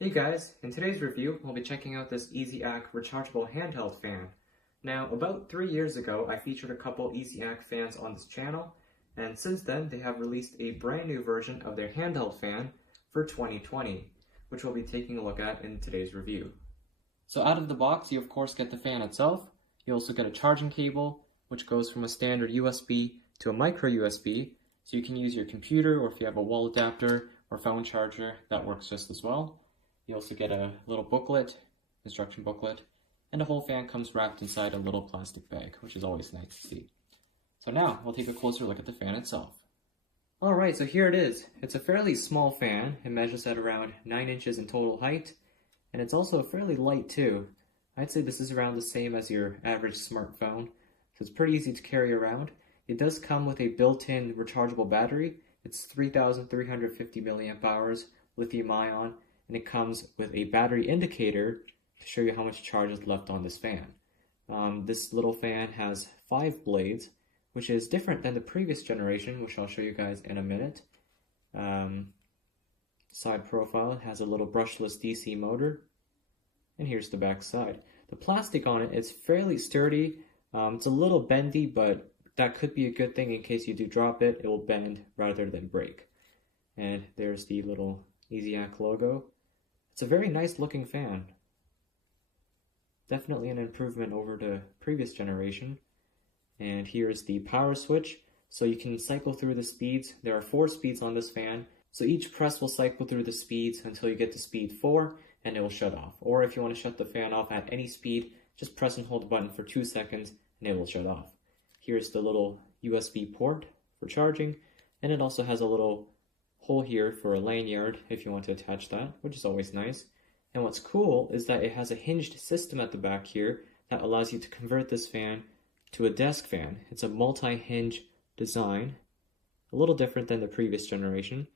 Hey guys, in today's review, we'll be checking out this EasyAC rechargeable handheld fan. Now, about 3 years ago, I featured a couple EasyAC fans on this channel, and since then, they have released a brand new version of their handheld fan for 2020, which we'll be taking a look at in today's review. So out of the box, you of course get the fan itself. You also get a charging cable, which goes from a standard USB to a micro USB, so you can use your computer, or if you have a wall adapter or phone charger, that works just as well. You also get a little booklet, instruction booklet, and the whole fan comes wrapped inside a little plastic bag, which is always nice to see. So now, we'll take a closer look at the fan itself. Alright, so here it is. It's a fairly small fan. It measures at around 9 inches in total height, and it's also fairly light too. I'd say this is around the same as your average smartphone, so it's pretty easy to carry around. It does come with a built-in rechargeable battery. It's 3,350 milliamp hours, lithium ion, and it comes with a battery indicator to show you how much charge is left on this fan. This little fan has 5 blades, which is different than the previous generation, which I'll show you guys in a minute. Side profile has a little brushless DC motor, and here's the back side. The plastic on it is fairly sturdy. It's a little bendy, but that could be a good thing. In case you do drop it, it will bend rather than break. And there's the little EasyAC logo. It's a very nice looking fan. Definitely an improvement over the previous generation. And here's the power switch, so you can cycle through the speeds. There are 4 speeds on this fan, so each press will cycle through the speeds until you get to speed 4, and it will shut off. Or if you want to shut the fan off at any speed, just press and hold the button for 2 seconds, and it will shut off. Here's the little USB port for charging, and it also has a little hole here for a lanyard if you want to attach that, which is always nice. And what's cool is that it has a hinged system at the back here that allows you to convert this fan to a desk fan. It's a multi-hinge design, a little different than the previous generation.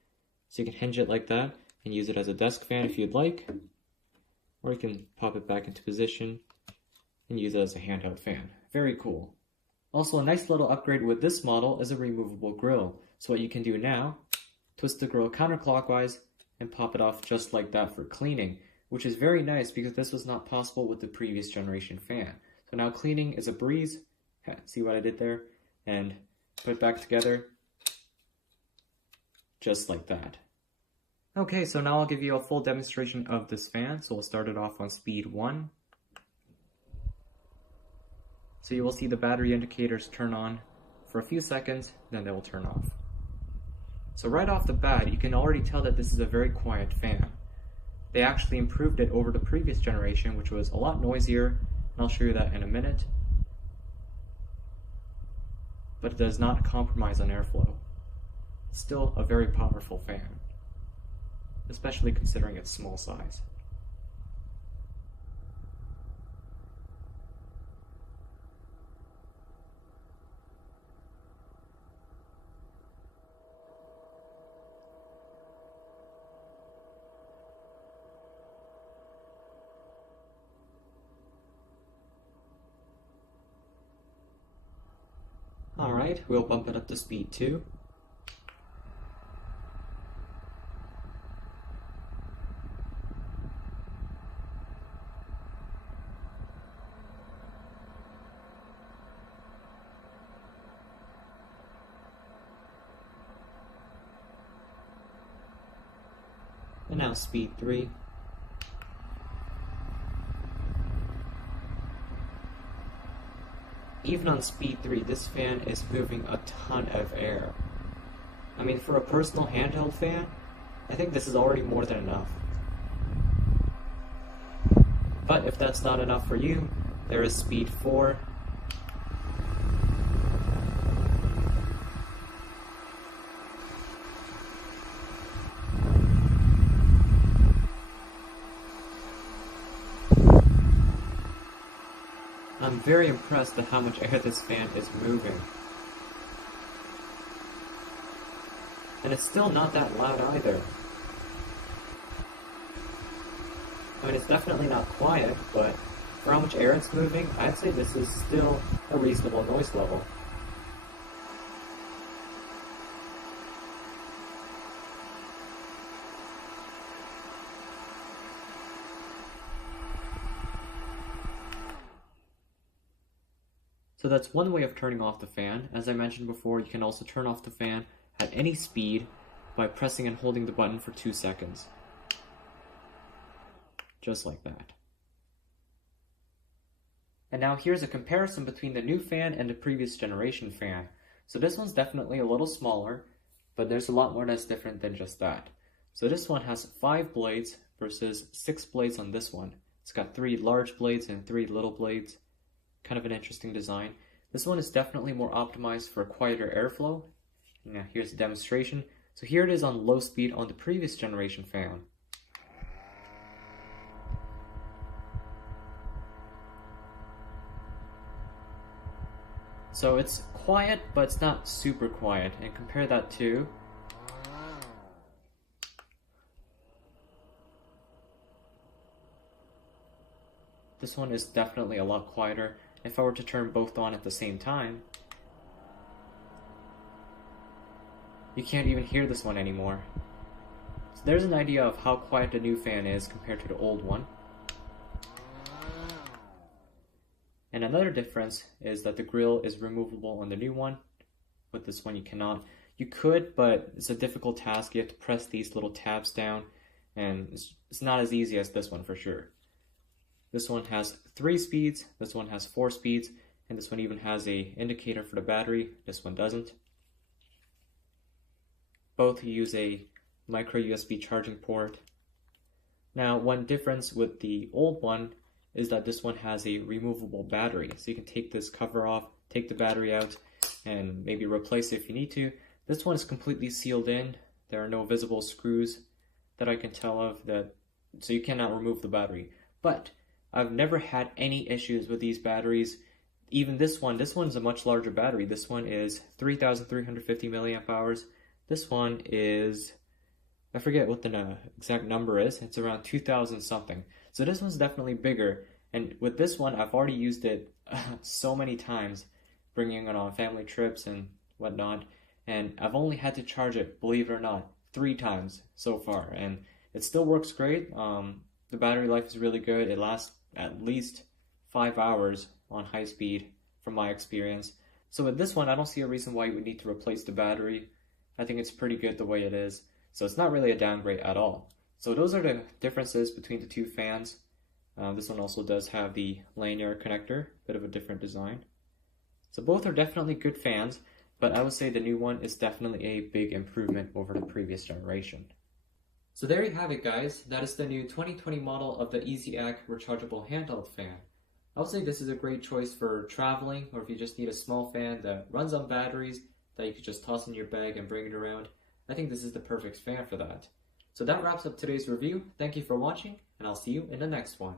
So you can hinge it like that and use it as a desk fan if you'd like, or you can pop it back into position and use it as a handheld fan. Very cool. Also, a nice little upgrade with this model is a removable grill. So what you can do now, twist the grill counterclockwise and pop it off just like that for cleaning, which is very nice because this was not possible with the previous generation fan. So now cleaning is a breeze. See what I did there? And put it back together just like that. Okay, so now I'll give you a full demonstration of this fan. So we'll start it off on speed 1. So you will see the battery indicators turn on for a few seconds, then they will turn off. So right off the bat, you can already tell that this is a very quiet fan. They actually improved it over the previous generation, which was a lot noisier, and I'll show you that in a minute. But it does not compromise on airflow. It's still a very powerful fan, especially considering its small size. Alright, we'll bump it up to speed 2. And now speed 3. Even on speed 3, this fan is moving a ton of air. I mean, for a personal handheld fan, I think this is already more than enough. But if that's not enough for you, there is speed 4. I'm very impressed at how much air this fan is moving. And it's still not that loud either. I mean, it's definitely not quiet, but for how much air it's moving, I'd say this is still a reasonable noise level. So that's one way of turning off the fan. As I mentioned before, you can also turn off the fan at any speed by pressing and holding the button for 2 seconds. Just like that. And now here's a comparison between the new fan and the previous generation fan. So this one's definitely a little smaller, but there's a lot more that's different than just that. So this one has 5 blades versus 6 blades on this one. It's got 3 large blades and 3 little blades. Kind of an interesting design. This one is definitely more optimized for quieter airflow. Now here's a demonstration. So here it is on low speed on the previous generation fan. So it's quiet, but it's not super quiet. And compare that to this one is definitely a lot quieter. If I were to turn both on at the same time, you can't even hear this one anymore. So there's an idea of how quiet the new fan is compared to the old one. And another difference is that the grill is removable on the new one. With this one you cannot. You could, but it's a difficult task. You have to press these little tabs down, and it's not as easy as this one for sure. This one has 3 speeds, this one has 4 speeds, and this one even has an indicator for the battery. This one doesn't. Both use a micro USB charging port. Now, one difference with the old one is that this one has a removable battery. So you can take this cover off, take the battery out, and maybe replace it if you need to. This one is completely sealed in. There are no visible screws that I can tell of, so you cannot remove the battery. But I've never had any issues with these batteries. Even this one is a much larger battery. This one is 3,350 milliamp hours. This one is, I forget what the exact number is. It's around 2,000 something. So this one's definitely bigger. And with this one, I've already used it so many times, bringing it on family trips and whatnot. And I've only had to charge it, believe it or not, 3 times so far. And it still works great. The battery life is really good. It lasts at least 5 hours on high speed from my experience. So with this one, I don't see a reason why you would need to replace the battery. I think it's pretty good the way it is. So it's not really a downgrade at all. So those are the differences between the 2 fans. This one also does have the linear connector, bit of a different design. So both are definitely good fans, but I would say the new one is definitely a big improvement over the previous generation. So there you have it, guys. That is the new 2020 model of the EasyAC rechargeable handheld fan. I would say this is a great choice for traveling, or if you just need a small fan that runs on batteries that you could just toss in your bag and bring it around. I think this is the perfect fan for that. So that wraps up today's review. Thank you for watching, and I'll see you in the next one.